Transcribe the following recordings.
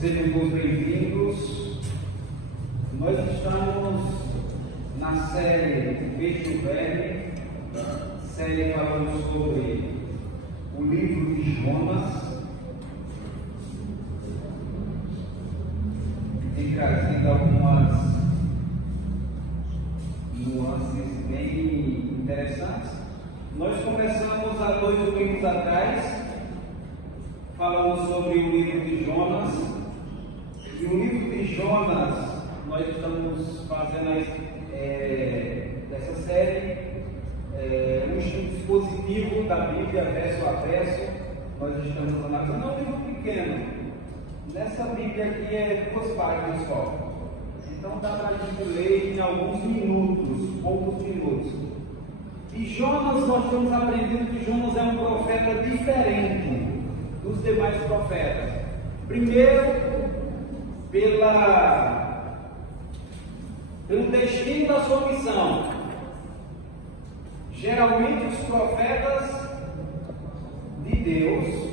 Sejam todos bem-vindos. Nós estamos na série Peixe Velho, série falando sobre o livro de Jonas. Tem trazido algumas nuances bem interessantes. Nós começamos há 2 domingos atrás falando sobre o livro de Jonas. E o livro de Jonas, nós estamos fazendo dessa série um estudo expositivo da Bíblia, verso a verso. Nós estamos analisando, é um livro pequeno. Nessa Bíblia aqui é 2 páginas só. Então dá para a gente ler em alguns minutos, poucos minutos. E Jonas, nós estamos aprendendo que Jonas é um profeta diferente dos demais profetas. Primeiro, pelo destino da sua missão. Geralmente os profetas de Deus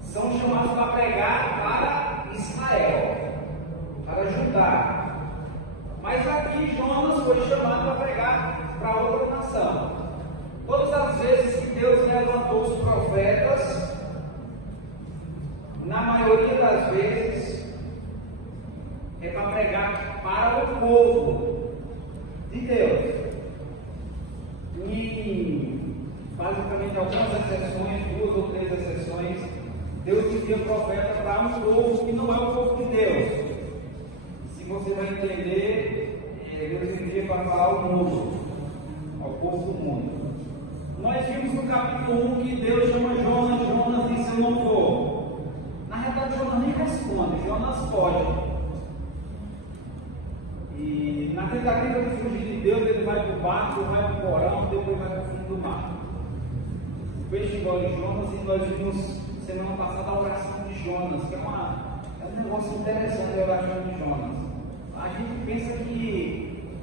são chamados para pregar para Israel, para Judá. Mas aqui Jonas foi chamado para pregar para outra nação. Todas as vezes que Deus levantou os profetas, na maioria das vezes, é para pregar para o povo de Deus. E basicamente algumas exceções, 2 ou 3 exceções, Deus envia profeta para um povo que não é o povo de Deus. Se você vai entender, Deus envia para falar ao mundo, ao povo do mundo. Nós vimos no capítulo 1 que Deus chama Jonas, Jonas disse: eu não vou. Na verdade, Jonas nem responde, Jonas foge. E na tentativa de fugir de Deus, ele vai para o barco, vai para o porão, depois vai para o fundo do mar. O peixe engole Jonas, e nós vimos semana passada a oração de Jonas, que é um negócio interessante, a oração de Jonas. A gente pensa que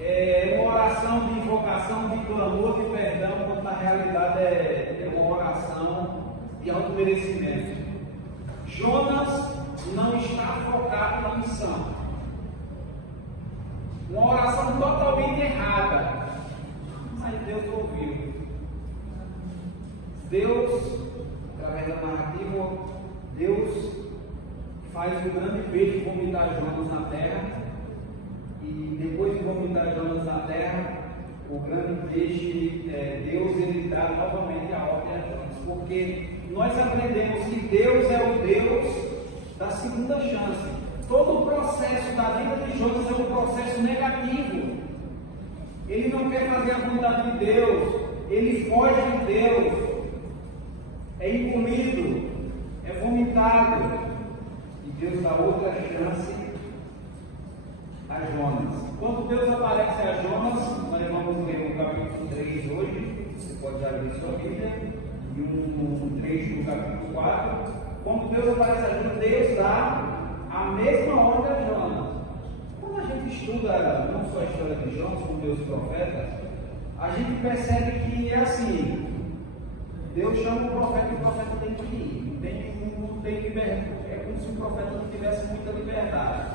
é uma oração de invocação, de clamor, de perdão, quando na realidade é uma oração de automerecimento. Jonas não está focado na missão. Uma oração totalmente errada. Mas Deus ouviu. Deus, através da narrativa, Deus faz o grande peixe vomitar Jonas na terra. E depois de vomitar Jonas na terra, o grande peixe, Deus, ele dá novamente a ordem a Jonas. Porque nós aprendemos que Deus é o Deus da segunda chance. Todo o processo da vida de Jonas é um processo negativo. Ele não quer fazer a vontade de Deus, ele foge de Deus, é engolido, é vomitado. E Deus dá outra chance a Jonas. Quando Deus aparece a Jonas, nós vamos ler o capítulo 3 hoje, você pode já ler sua Bíblia, e um trecho do capítulo 4. Quando Deus aparece a Jonas, Deus dá a mesma ordem a Jonas. Quando a gente estuda não só a história de Jonas, como Deus profetas, a gente percebe que é assim: Deus chama o profeta e o profeta tem que ir. Não tem liberdade. É como se o profeta não tivesse muita liberdade.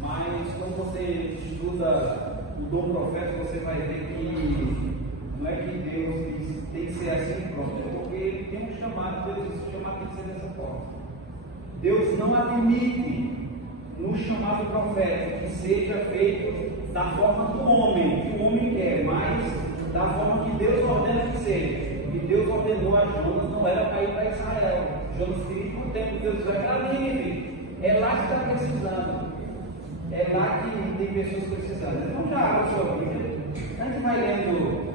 Mas quando você estuda o dom profeta, você vai ver que não é que Deus diz tem que ser assim pronto, é porque ele tem um chamado, Deus disse: o chamado tem que ser dessa forma. Deus não admite no chamado profético que seja feito da forma do homem, que o homem quer, mas da forma que Deus ordena que seja. E Deus ordenou a Jonas, não era para ir para Israel. Jonas queria ir para o tempo, Deus vai para Nínive. É lá que está precisando. É lá que tem pessoas precisando. Então já abra a sua Bíblia. A gente vai lendo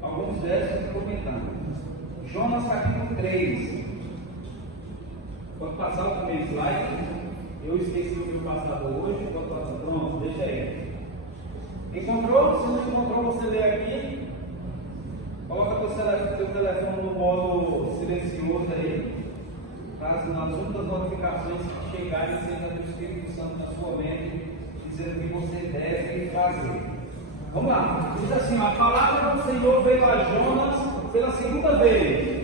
alguns versos e comentando. Jonas capítulo 3. Quando passar o primeiro slide, eu esqueci o meu passador hoje, quando passar, pronto, deixa aí. Encontrou? Se não encontrou, você lê aqui. Coloca teu telefone no modo silencioso aí, para as últimas notificações que chegarem seja do Espírito Santo na sua mente, dizendo que você deve fazer. Vamos lá, diz assim: a palavra do Senhor veio a Jonas pela segunda vez.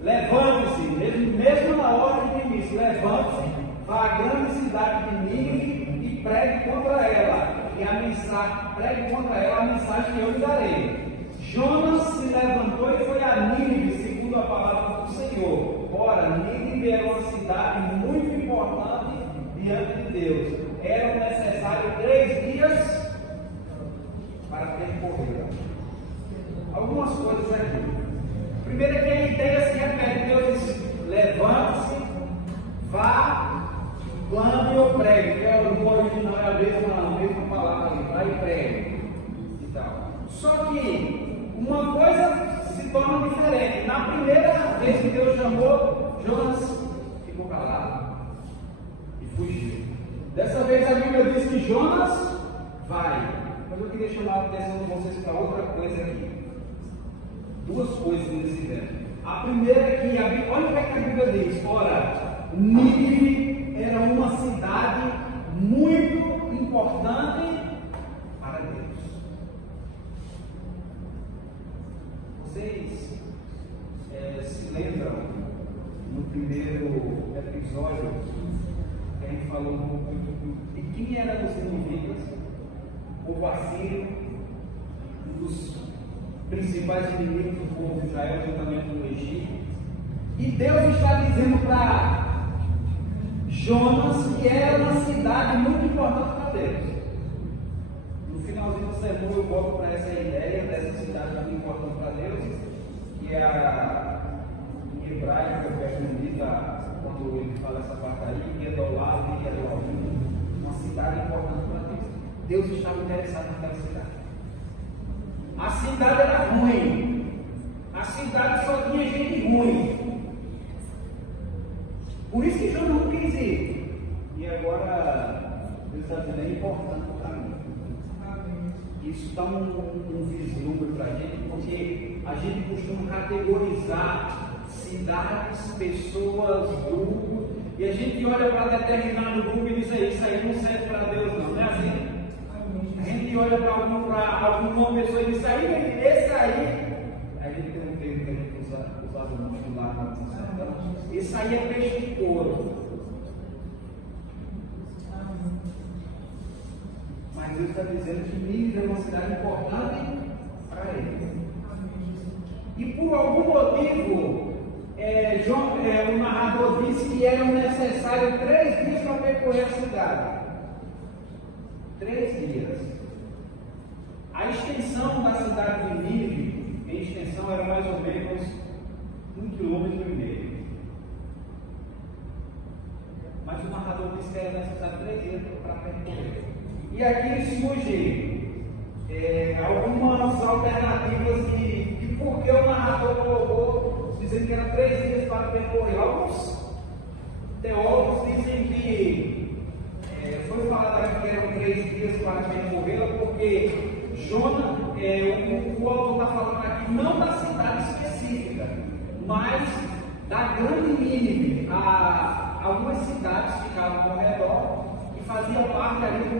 Levante-se, mesmo na ordem de início, levante-se, vá à grande cidade de Nínive e pregue contra ela. E pregue contra ela a mensagem que eu lhe darei. Jonas se levantou e foi a Nínive, segundo a palavra do Senhor. Ora, Nínive era uma cidade muito importante diante de Deus. Eram necessários 3 dias para percorrer. Algumas coisas aqui. Primeiro é que a ideia se repete. Deus diz: levante-se, vá, clame ou pregue. Que no original é a mesma palavra ali, vai e pregue. E tal. Só que uma coisa se torna diferente. Na primeira vez que Deus chamou, Jonas ficou calado e fugiu. Dessa vez a Bíblia diz que Jonas vai. Mas eu queria chamar a atenção de vocês para outra coisa aqui. 2 coisas nesse verso. A primeira é que, olha o que a Bíblia diz. Ora, Nínive era uma cidade muito importante para Deus. Vocês se lembram no primeiro episódio que a gente falou de quem eram os ninivitas? O Assírio, um dos principais inimigos do povo de Israel, juntamente com o Egito. E Deus está dizendo para Jonas que era uma cidade muito importante para Deus. No finalzinho do sermão eu volto para essa ideia dessa cidade muito importante para Deus, que é em hebraico, que é bonita quando ele fala essa parte aí, que é Dolab e Elohim, uma cidade importante para Deus. Deus estava interessado naquela cidade. A cidade era ruim. A cidade só tinha gente ruim. Por isso que Jonas não quis ir. E agora, Deus está dizendo, é importante para mim. Isso dá um vislumbre para a gente, porque a gente costuma categorizar cidades, pessoas, grupos, e a gente olha para determinado grupo e diz: isso aí não serve para Deus, não é assim? A gente olha para alguma pessoa e diz: esse aí, a gente tem um termo que a gente usava muito lá na nossa. Esse aí é peixe de couro. Mas Deus está dizendo que Nínive é uma cidade importante para ele. E por algum motivo, o narrador disse que eram necessários 3 dias para percorrer a cidade. 3 dias. A extensão da cidade de Nínive, em extensão, era mais ou menos 1,5 km. Mas o narrador disse que era necessário 3 dias para percorrer. E aqui surgem algumas alternativas de por que o narrador colocou, dizendo que era 3 dias para percorrer. Alguns teólogos dizem que foi falado aqui que eram 3 dias para percorrê-la, porque Jonas, o autor está falando aqui não da cidade específica, mas da grande Nínive. Algumas cidades ficavam ao redor e fazia parte ali do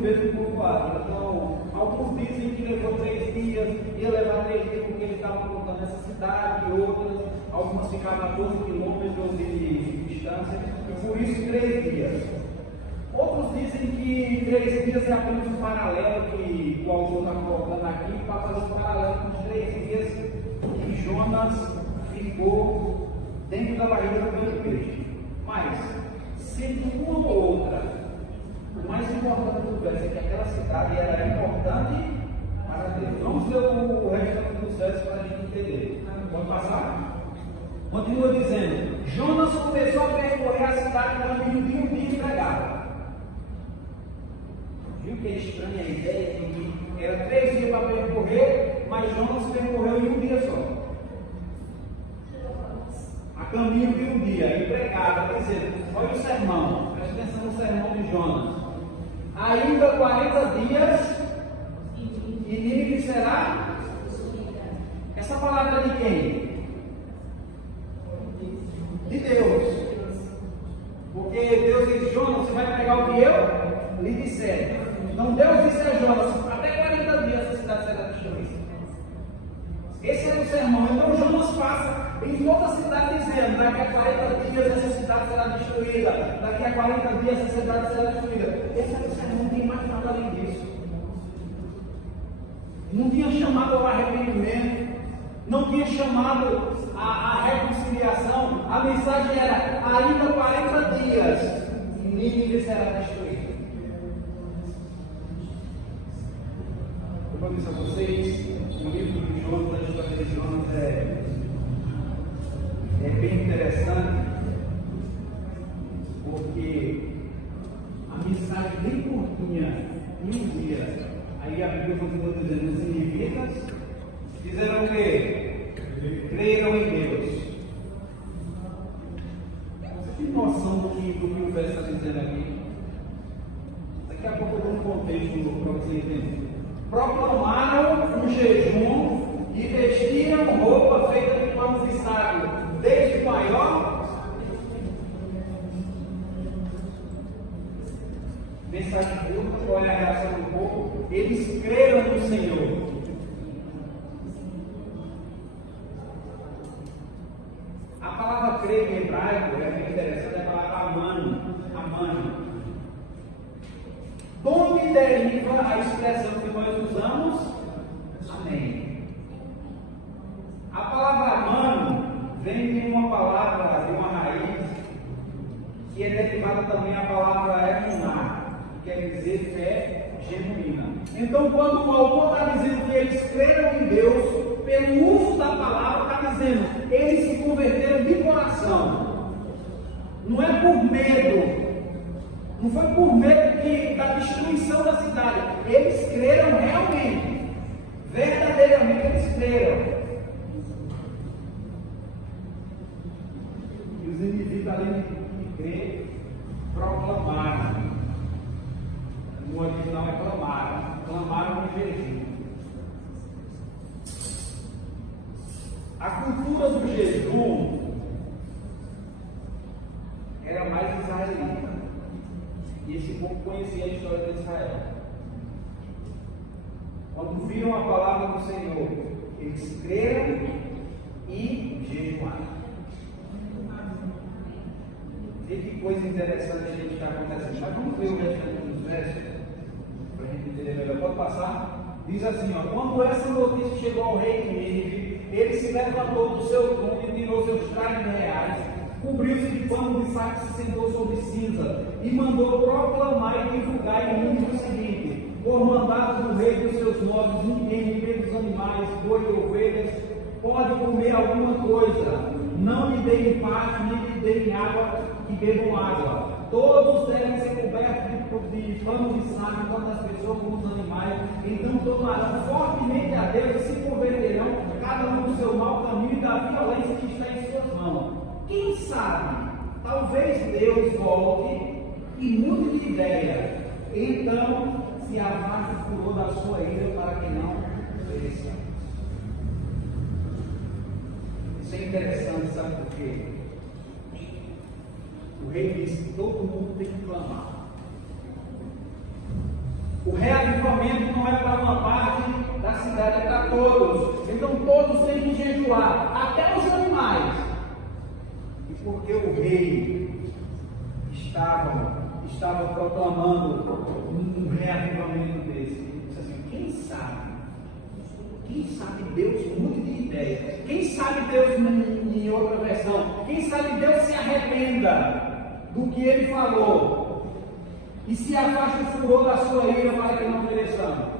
mesmo povoado. Então, alguns dizem que levou 3 dias, ia levar 3 dias porque eles estavam contando essa cidade, algumas ficavam a 12 quilômetros de distância, e por isso 3 dias. Outros dizem que 3 dias é apenas um paralelo que o autor está colocando aqui, para fazer um paralelo com os 3 dias que Jonas ficou dentro da barriga do grande peixe. Mas, sendo uma ou outra, o mais importante do verso é que aquela cidade era importante para Deus. Vamos ler o resto dos versos para a gente entender. Pode passar? Continua dizendo: Jonas começou a percorrer a cidade durante um dia e pregava. Viu que é estranha a ideia de que era 3 dias para percorrer, mas Jonas percorreu em um dia só. A caminho de um dia, e pregava, quer dizer, olha o sermão, presta atenção no sermão de Jonas. Ainda 40 dias e Nínive será? Essa palavra é de quem? De Deus. Porque Deus diz: Jonas, você vai pregar o que eu lhe disser. Então Deus disse a Jonas: até 40 dias essa cidade será destruída. Esse é o sermão. Então Jonas passa em toda a cidade, dizendo: daqui a 40 dias essa cidade será destruída, daqui a 40 dias essa cidade será destruída. Esse sermão não tem mais nada além disso. Não tinha chamado ao arrependimento, não tinha chamado à reconciliação. A mensagem era: ainda 40 dias e Nínive será destruída. Como eu disse a vocês, o livro de Jonas, da história de Jonas, é bem interessante, porque a mensagem bem curtinha, em um dia, aí a Bíblia continua dizendo: os ninivitas fizeram o quê? Creram em Deus. Você tem noção do que o verso está dizendo aqui? Daqui a pouco eu dou um contexto para você entender. Proclamaram um jejum e vestiram roupa feita de panos de saco, desde o maior. Mensagem curta, olha a reação do povo. Eles creram no Senhor. A palavra crer em hebraico é bem interessante, é a palavra amano. Onde deriva a expressão que nós usamos? Amém. A palavra amano vem de uma palavra, de uma raiz, que é derivada também a palavra emuná, que quer dizer fé genuína. Então, quando o autor está dizendo que eles creram em Deus, pelo uso da palavra, está dizendo: eles se converteram de coração. Não é por medo. Não foi por medo da destruição da cidade. Eles creram realmente. Verdadeiramente eles creram. E os indivíduos, além de crer, proclamaram. No original é clamaram. Clamaram em jejum. A cultura do jejum era mais israelita. E esse povo conhecia a história de Israel. Quando viram a palavra do Senhor, eles creram e jejuaram. E que coisa interessante a gente está acontecendo. Mas vamos ver o restante dos versos, para a gente entender melhor. Pode passar? Diz assim: ó, quando essa notícia chegou ao rei de Nínive, ele se levantou do seu trono e tirou seus trajes reais, cobriu-se de pano de saco e se sentou sobre cinza, e mandou proclamar e divulgar em mundo o seguinte: por mandado do rei dos seus nobres, ninguém, dos animais, boi e ovelhas, pode comer alguma coisa, não lhe deem parte, nem lhe deem água, que bebam água. Todos devem ser cobertos de pano de saco, tanto as pessoas como os animais. Então tomarão fortemente a Deus e se converterão, cada um do seu mau caminho e da violência que está em suas mãos. Quem sabe, talvez Deus volte e mude de ideia. Então se afaste o furor da sua ira para que não pereça. Isso é interessante, sabe por quê? O rei disse que todo mundo tem que clamar. O reavivamento não é para uma parte da cidade, é para todos. Então todos têm que jejuar, até os animais. E porque o rei estava proclamando um reavivamento desse, ele disse assim: quem sabe Deus mude de ideia, quem sabe Deus em outra versão, quem sabe Deus se arrependa do que ele falou e se afaste o furor da sua ira para que não pereçamos.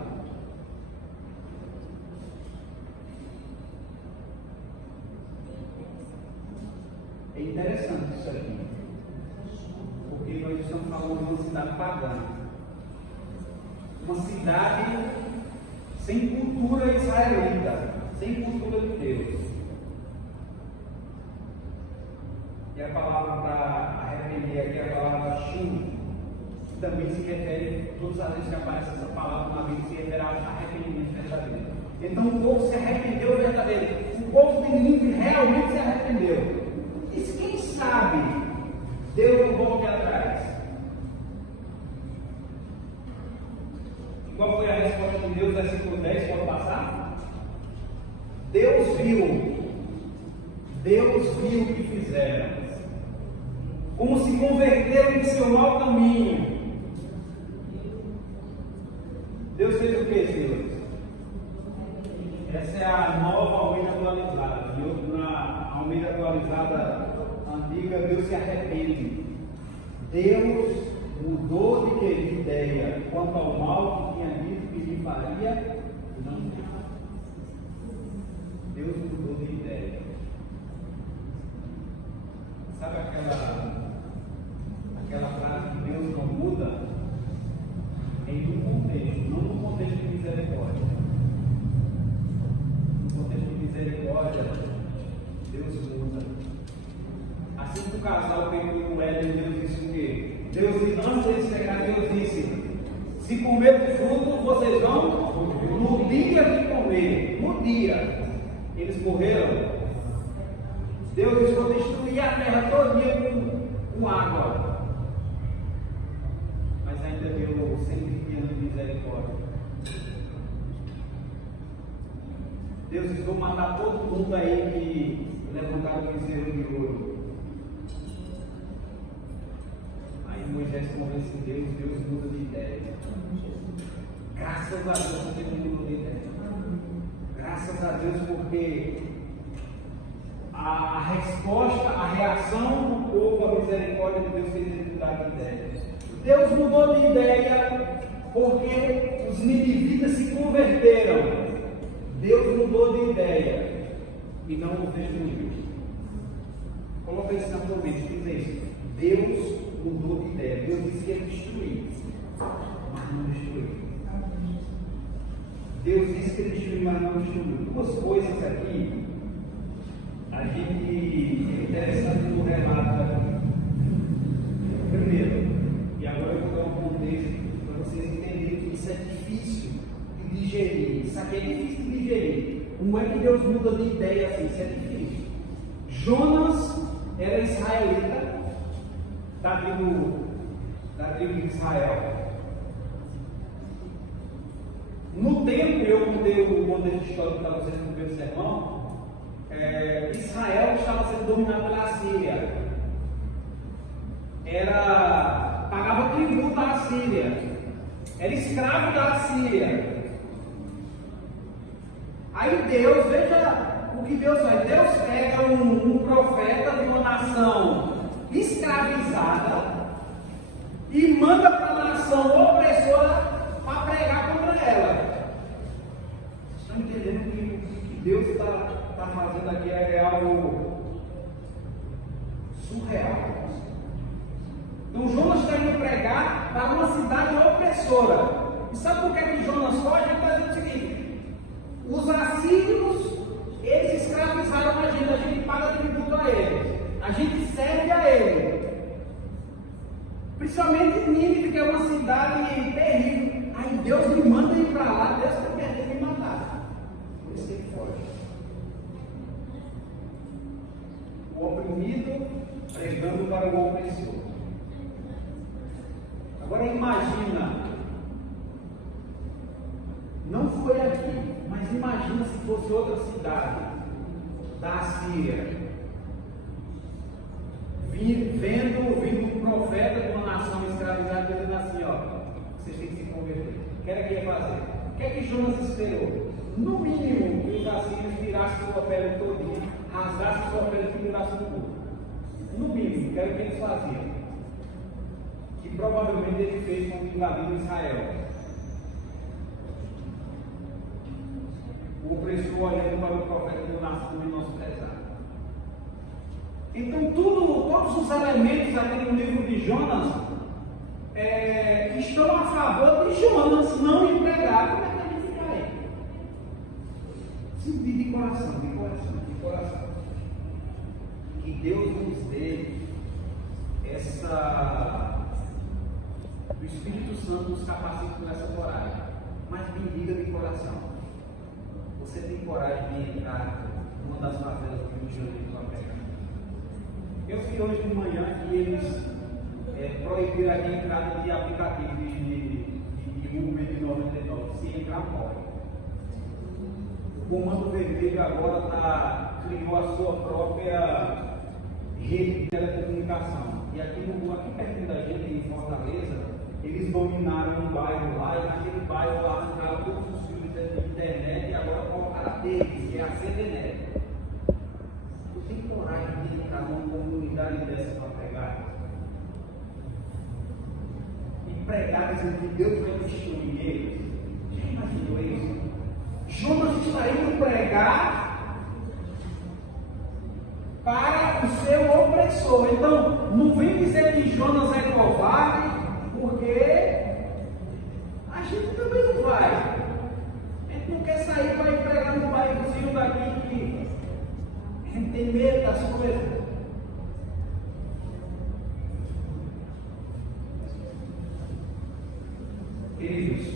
É interessante isso aqui, porque nós estamos falando de uma cidade pagã, uma cidade sem cultura israelita, sem cultura de Deus. E a palavra para arrepender aqui é a palavra shum, que também se refere, todas as vezes que aparece essa palavra na Bíblia, se refere a arrependimento verdadeiro. Então o povo se arrependeu verdadeiro. O povo de Nínive realmente se arrependeu. E quem sabe Deus não volte atrás. E qual foi a resposta de Deus? Versículo 10, pode passar? Deus viu Deus viu o que fizeram, como se converteram em seu mau caminho. Deus fez o que, Senhor? Essa é a nova Almeida atualizada. Na Almeida atualizada antiga, Deus se arrepende. Deus mudou de ideia quanto ao mal que tinha dito que lhe faria, não fez. Deus mudou de ideia. Sabe aquela frase que Deus não muda? Em um contexto, não no contexto de misericórdia. No contexto de misericórdia, Deus muda. Assim que o casal pegou com Éden, Deus disse o quê? Deus disse, antes deles pegarem, Deus disse: se comer do fruto, vocês vão, no dia que comer, no dia, eles morreram. Deus disse: vou destruir a terra todinha com água. Mas ainda deu 120 anos de misericórdia. Deus disse: vou matar todo mundo aí que levantaram o bezerro de ouro. Aí Moisés convence Deus, Deus muda de ideia. Graças a Deus porque ele mudou de ideia. Graças a Deus porque a resposta, a reação do povo à misericórdia de Deus fez ele mudar de ideia. Deus mudou de ideia porque os ninivitas se converteram. Deus mudou de ideia e não os destruiu. Coloca isso na tua mente, diz isso. Deus mudou de ideia. Deus disse que ia destruir, mas não destruiu. Deus disse que ia destruir, mas não destruiu. Duas coisas aqui, a gente é interessante no relato aqui. Primeiro, e agora eu vou dar um contexto para vocês entenderem que isso é difícil de digerir. Isso aqui é difícil de digerir. Como é que Deus muda de ideia assim? Isso é difícil. Jonas era israelita, da tribo de Israel. No tempo, eu contei o contexto histórico para vocês no primeiro sermão. Israel estava sendo dominado pela Síria. Pagava tributo à Síria. Era escravo da Síria. Aí Deus, veja o que Deus faz. Deus pega um profeta de uma nação escravizada e manda para a nação opressora para pregar contra ela. Vocês estão entendendo que o que Deus está fazendo aqui é algo surreal. Então Jonas está indo pregar para uma cidade opressora. E sabe por que Jonas foge? Ele está dizendo o seguinte: os assírios, eles escravizaram a gente paga tributo a eles, a gente serve a ele. Principalmente Nínive, que é uma cidade terrível. Aí Deus me manda ir para lá, Deus está querendo me matar. Por isso que ele foge. O oprimido pregando para o opressor. Agora imagina, não foi aqui, mas imagina se fosse outra cidade da Síria, vindo um profeta de uma nação escravizada dizendo assim: ó, vocês têm que se converter. O que era que ia fazer? O que é que Jonas esperou? No mínimo, que os assírios tirassem sua pele todinha, rasgassem sua pele e pendurassem no corpo. No mínimo, que era o que eles faziam. Que provavelmente ele fez quando invadiu Israel. O opressor olhando para o profeta do nascido de nosso pesado. Então, todos os elementos aqui no livro de Jonas estão a favor de Jonas não empregar. Como é que a gente fica aí? Sim, de coração, de coração, de coração. Que Deus nos dê o Espírito Santo nos capacita com essa coragem, mas me diga de coração: você tem coragem de entrar numa das favelas do Rio de Janeiro para pregar? Eu fui hoje de manhã e eles proibiram a entrada de aplicativos de Uber de 99. Se entrar, morre. O Comando Vermelho agora está criou a sua própria rede de telecomunicação. E aqui perto da gente, em Fortaleza, eles dominaram um bairro lá, e naquele bairro lá arrancaram todos os fios de internet e agora colocaram a deles, que é a CDNet. Tu tem coragem de entrar numa comunidade dessa para pregar? E pregar dizendo que Deus vai destruir eles? Já imaginou isso? Jonas está indo pregar para o seu opressor. Então, não vem dizer que Jonas é covarde, porque a gente também não vai. A gente não quer sair para ir pregar no bairrozinho daqui que a gente tem medo das coisas. Queridos,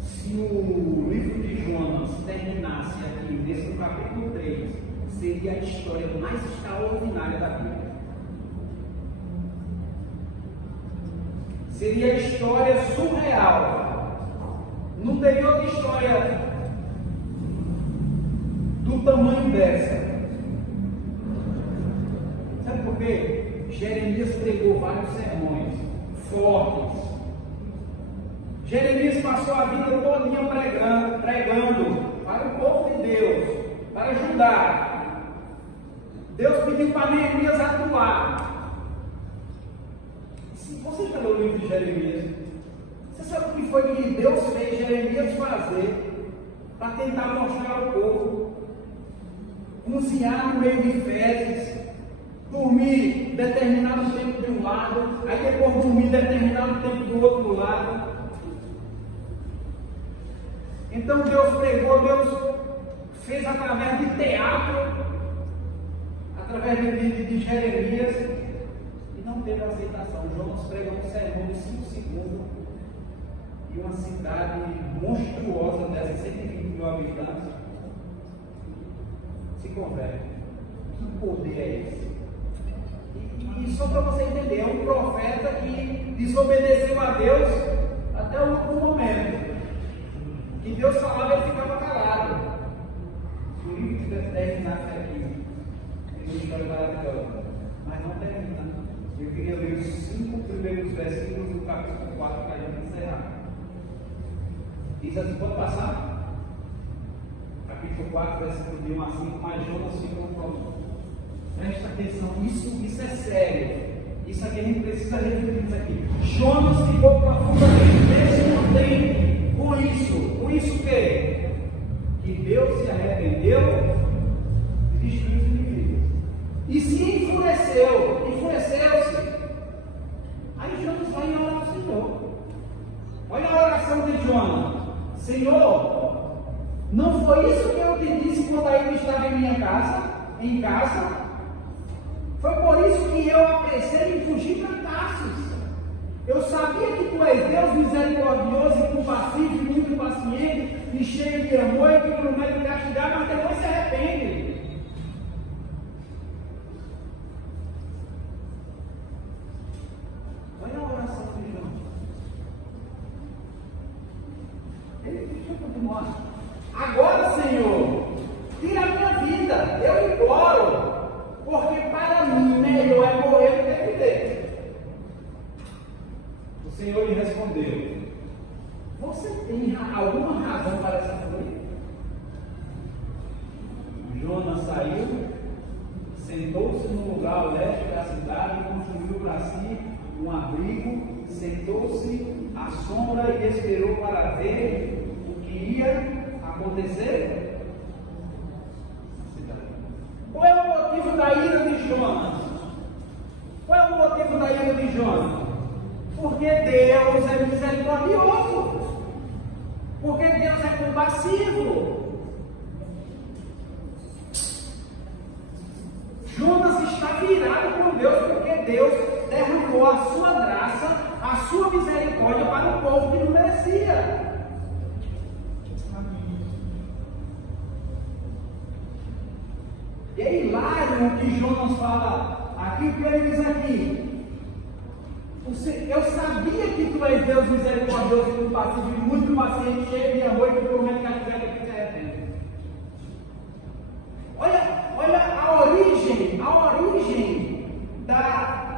se o livro de Jonas terminasse aqui, nesse capítulo 3, seria a história mais extraordinária da Bíblia. Seria a história surreal. Não teria outra história do tamanho dessa. Sabe por quê? Jeremias pregou vários sermões fortes. Jeremias passou a vida toda pregando para o povo de Deus, para ajudar. Deus pediu para Neemias atuar. Se você já leu o livro de Jeremias, você sabe o que foi que Deus fez Jeremias fazer para tentar mostrar ao povo? Cozinhar no meio de fezes, dormir determinado tempo de um lado, aí depois dormir determinado tempo do outro lado. Então Deus pregou, Deus fez através de teatro, através de Jeremias, e não teve aceitação. Jonas pregou um sermão de 5 segundos, e uma cidade monstruosa dessa, 120 mil habitantes, se converte. Que poder é esse? E só para você entender, é um profeta que desobedeceu a Deus até o último momento. Que Deus falava, ele ficava calado. O livro de terminasse aqui, é uma história maravilhosa, mas não termina. Eu queria ler os 5 primeiros versículos do capítulo 4 para a gente encerrar. Diz assim, pode passar? Capítulo 4, versículo de 1 a 5, mas Jonas fica no pronto. Presta atenção, isso é sério. Isso aqui a gente precisa refletir isso aqui. Jonas ficou profundamente descontente com isso. Com isso o quê? Que Deus se arrependeu e destruiu os inimigos. E se enfureceu-se. Aí Jonas vai orar ao Senhor. Olha a oração de Jonas. Senhor, não foi isso que eu te disse quando ainda estava em casa? Foi por isso que eu apressei em fugir para Tarsis. Eu sabia que tu és Deus misericordioso e compassivo e muito paciente e cheio de amor e que promete castigar, mas depois se arrepende. Olha a oração de João. Ele deixa continuar. Agora, Senhor, tira a minha vida, eu imploro. Porque para mim melhor é morrer do que viver. O Senhor lhe respondeu: você tem alguma razão para essa coisa? Jonas saiu, sentou-se no lugar ao leste da cidade, construiu para si um abrigo, sentou-se à sombra e esperou para ver o que ia acontecer. Qual é o motivo da ira de Jonas? Qual é o motivo da ira de Jonas? Porque Deus é misericordioso. Porque Deus é compassivo. Jonas está virado por Deus, porque Deus derramou a sua graça, a sua misericórdia para um povo que não merecia. E é hilário o que Jonas fala aqui, o que ele diz aqui. Eu sabia que tu és Deus misericordioso e compassivo, muito paciente, cheio de amor e que promete castigar que se arrepende.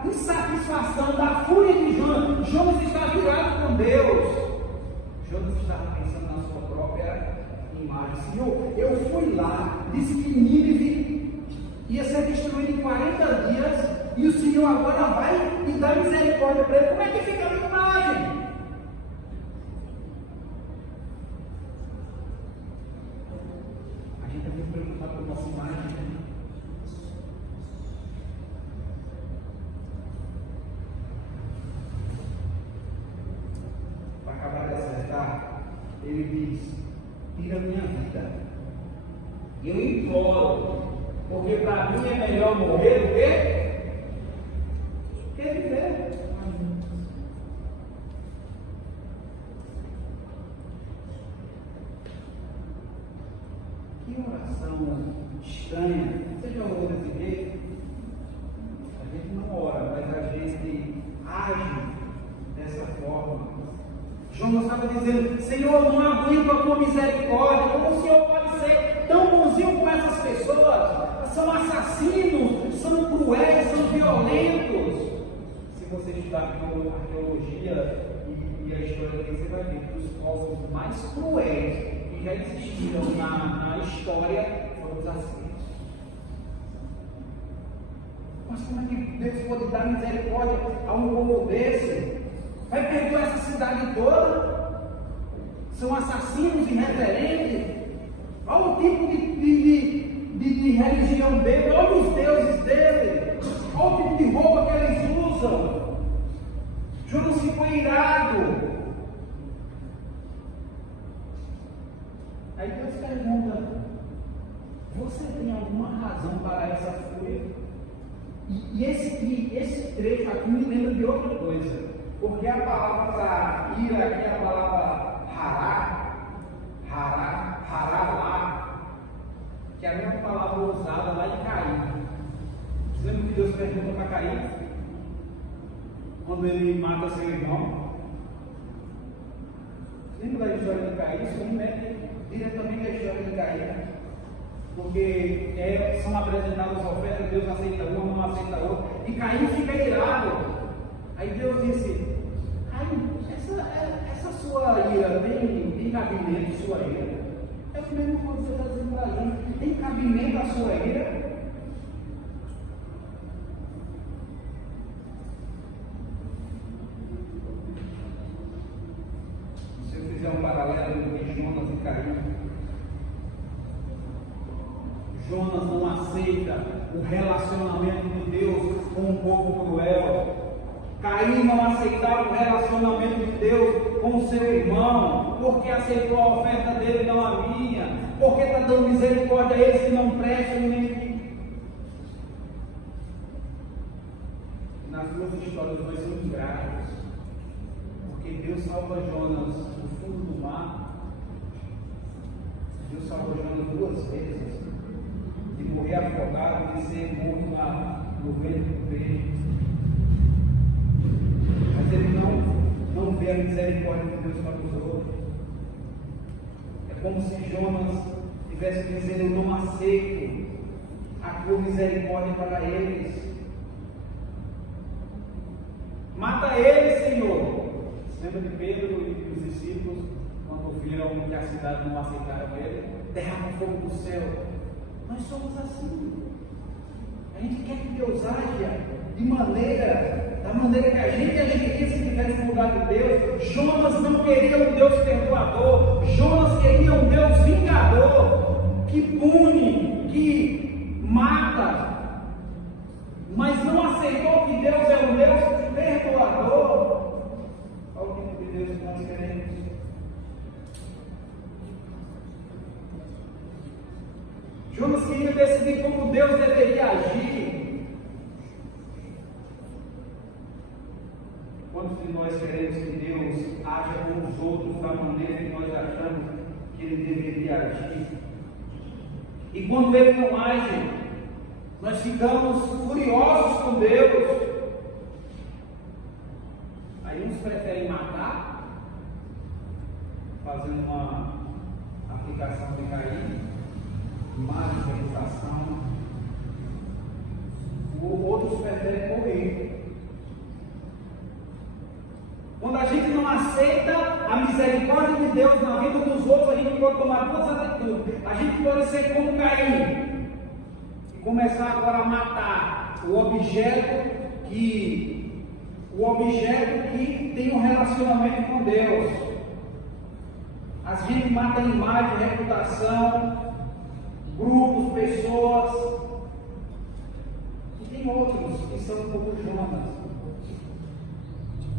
insatisfação, da fúria de Jonas. Jonas está virado com Deus. Jonas estava pensando na sua própria imagem. Senhor, eu fui lá, disse que Nínive ia ser destruído em 40 dias, e o Senhor agora vai e dá misericórdia para ele. Como é que fica a minha imagem? A gente é muito preocupado com a nossa imagem, né? Para acabar de acertar, ele diz: tira a minha vida. Eu imploro, porque para mim é melhor morrer do que viver. Que oração estranha. Você já orou desse jeito? A gente não ora, mas a gente age dessa forma. Jonas estava dizendo: Senhor, não aguento a tua misericórdia. Como o Senhor pode ser tão bonzinho com essas pessoas? São assassinos, são cruéis, são violentos. Se você estudar arqueologia e a história dele, você vai ver que os povos mais cruéis que já existiram na história foram os assírios. Mas como é que Deus pode dar misericórdia a um povo desse? Vai perdoar essa cidade toda? São assassinos irreverentes. Olha o tipo de religião dele, olha os deuses dele, olha o tipo de roupa que eles usam. Jonas ficou irado. Aí Deus pergunta: você tem alguma razão para essa fúria? E esse trecho aqui me lembra de outra coisa. Porque a palavra para ira aqui é a palavra hará, que é a mesma palavra usada lá em Caim. Você lembra que Deus pergunta para Caim? Quando ele mata seu irmão? Você lembra da história de Caim? Isso remete diretamente à história de Caim. Porque são apresentadas ofertas, Deus aceita uma, não aceita outra. E Caim fica irado. Aí Deus disse: Caim, essa sua ira tem cabimento, sua ira? É o mesmo que você está dizendo para a gente. Tem cabimento a sua ira? Se eu fizer um paralelo entre Jonas e Caim, Jonas não aceita o relacionamento de Deus com um povo cruel. Caim não aceitava o relacionamento de Deus com o seu irmão, porque aceitou a oferta dele, não a minha, porque está dando misericórdia a eles que não prestam nem. Nas duas histórias nós somos gratos, porque Deus salva Jonas do fundo do mar. Deus salvou Jonas 2 vezes, de morrer afogado, de ser morto no ventre do peixe. Mas ele não vê a misericórdia de Deus para os outros. É como se Jonas estivesse dizendo: eu não aceito a tua misericórdia para eles. Mata eles, Senhor. Lembra de Pedro e os discípulos, quando viram que a cidade não aceitaram ele? Derrama fogo do céu. Nós somos assim. A gente quer que Deus haja da maneira que a gente agiria se estivesse no lugar de Deus. Jonas não queria um Deus perdoador. Jonas queria um Deus vingador, que pune, que mata, mas não aceitou que Deus é um Deus perdoador. Olha o tipo de Deus que nós queremos. Jonas queria decidir como Deus deveria agir. Quantos de nós queremos que Deus haja com os outros da maneira que nós achamos que Ele deveria agir? E quando Ele não age, nós ficamos furiosos com Deus. Aí uns preferem matar, fazendo uma aplicação de Caim, má reputação. Outros preferem morrer. aceita a misericórdia de Deus na vida dos outros, a gente pode tomar duas atitudes. A gente pode ser como Caim e começar agora a matar o objeto que tem um relacionamento com Deus. A gente mata a imagem, reputação, grupos, pessoas. E tem outros que são um pouco Jonas.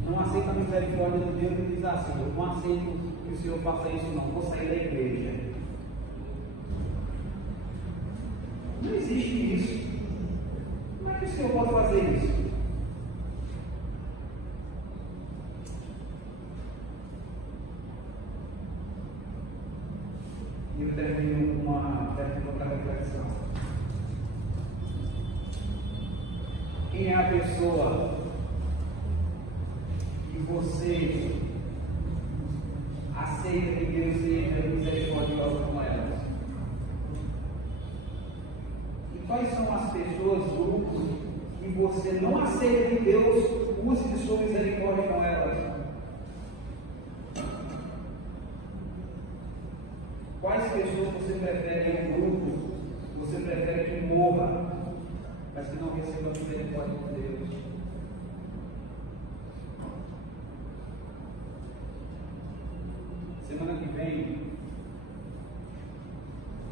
Não aceita a misericórdia de Deus e diz assim: eu não aceito que o Senhor faça isso, não, vou sair da igreja. Não existe isso. Como é que o Senhor pode fazer isso? E eu termino com uma outra reflexão. Quem é a pessoa que você aceita que Deus seja misericordioso com elas? E quais são as pessoas, grupos, que você não aceita que Deus use de sua misericórdia com elas? Quais pessoas você prefere em um grupo, você prefere que morra, mas que não receba a misericórdia de Deus? Semana que vem,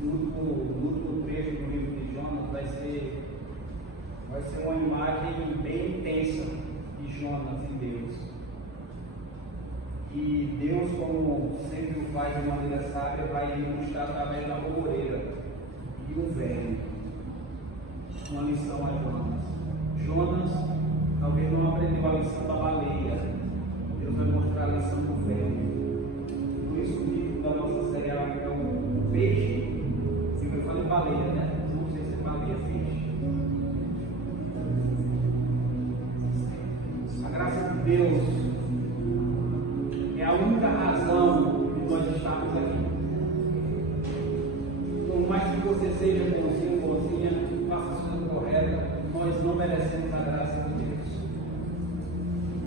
no último trecho do livro de Jonas, vai ser uma imagem bem intensa de Jonas e Deus. E Deus, como sempre o faz de maneira sábia, vai mostrar através da moreira e o velho uma lição a Jonas. Jonas talvez não aprendeu a lição da baleia. Deus vai mostrar a lição do velho. Por isso o título da nossa série é o peixe. Eu falei baleia, né? Não sei se é baleia, peixe. A graça de Deus é a única razão de nós estarmos aqui. Por mais que você seja bonzinho, bonzinha, faça a coisa correta, nós não merecemos a graça de Deus.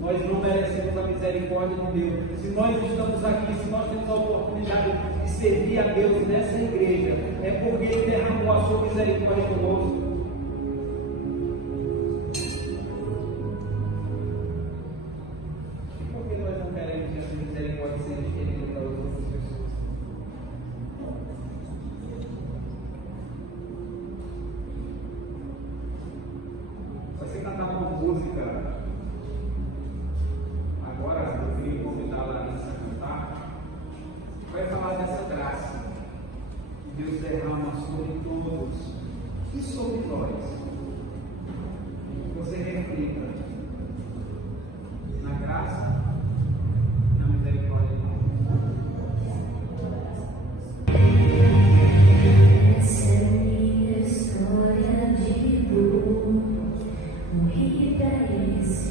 Nós não merecemos a misericórdia de Deus. Se nós estamos aqui, se nós temos a oportunidade de servir a Deus nessa igreja, é porque Ele derramou a sua misericórdia conosco. E por que nós não queremos que essa misericórdia seja estendida para outras pessoas? Você cantava uma música. Agora eu queria convidar a Larissa a cantar. Vai falar dessa graça que Deus derrama sobre todos e sobre nós. Que você reflita na graça e na misericórdia de Deus. Essa é minha história de dor, morri pra esse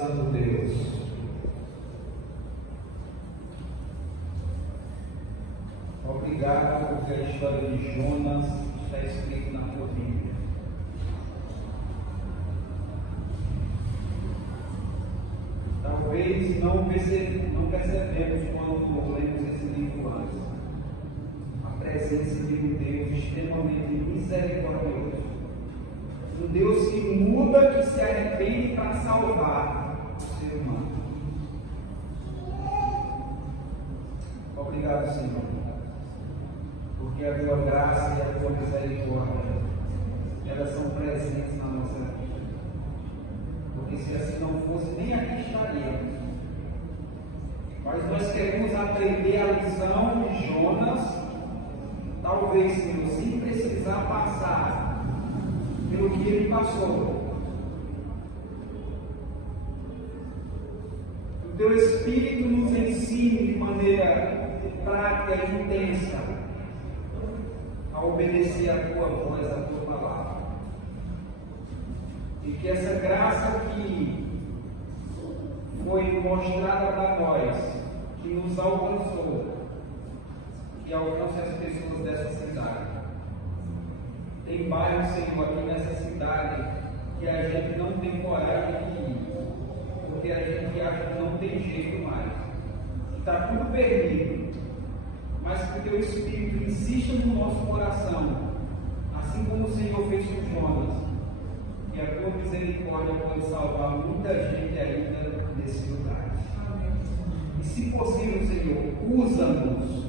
Santo Deus. Obrigado porque a história de Jonas está escrita na tua Bíblia. Talvez não percebemos quando lemos esse livro antes. A presença de um Deus extremamente misericordioso. Um Deus que muda, que se arrepende para salvar o ser humano. Obrigado, Senhor, porque a tua graça e a tua misericórdia, elas são presentes na nossa vida. Porque se assim não fosse, nem aqui estaríamos. Mas nós queremos aprender a lição de Jonas, talvez, Senhor, sem precisar passar pelo que ele passou. O teu Espírito nos ensine de maneira prática e intensa a obedecer a tua voz, a tua palavra. E que essa graça que foi mostrada para nós, que nos alcançou, que alcance as pessoas dessa cidade. Tem bairros, Senhor, aqui nessa cidade que a gente não tem coragem de ir, porque a gente acha que não tem jeito mais, está tudo perdido. Mas que o teu Espírito insista no nosso coração, assim como o Senhor fez com Jonas, que a tua misericórdia pode salvar muita gente ainda nesse lugar. E se possível, Senhor, usa-nos,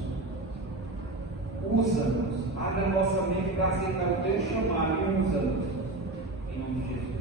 abre a nossa mente para aceitar o teu chamado e usa-nos, em nome de Jesus.